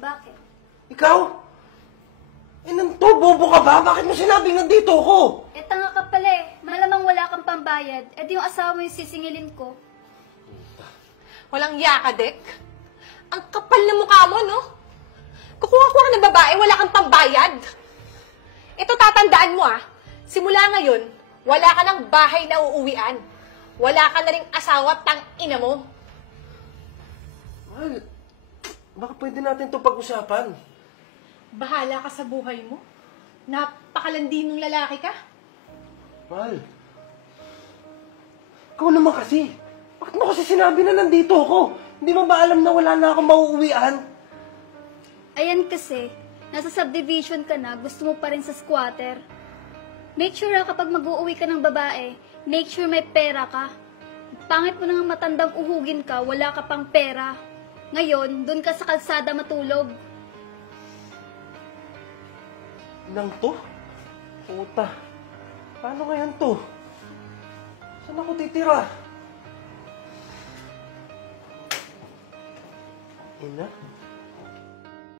Bakit? Ikaw? Nang to, bobo ka ba? Bakit mo sinabing nandito ako? Tanga ka pala eh. Malamang wala kang pambayad. Di yung asawa mo yung sisingilin ko. Walang yaka, Dek. Ang kapal na mukha mo, no? Kukuha-kuha ng babae, wala kang pambayad. Ito tatandaan mo, simula ngayon, wala ka ng bahay na uuwian. Wala ka na ring asawa, tang-ina mo. Mahal, baka pwede natin to pag-usapan. Bahala ka sa buhay mo. Napakalandi mong lalaki ka. Mahal, ikaw naman kasi. Bakit mo kasi sinabi na nandito ako? Hindi mo ba alam na wala na akong mauuwian? Ayan kasi, nasa subdivision ka na, gusto mo pa rin sa squatter. Make sure kapag mag-uuwi ka ng babae, make sure may pera ka. Pangit mo nang matandang uhugin ka, wala ka pang pera. Ngayon, dun ka sa kalsada matulog. Nang to? Puta. Paano ngayon to? Saan ako titira? Ina?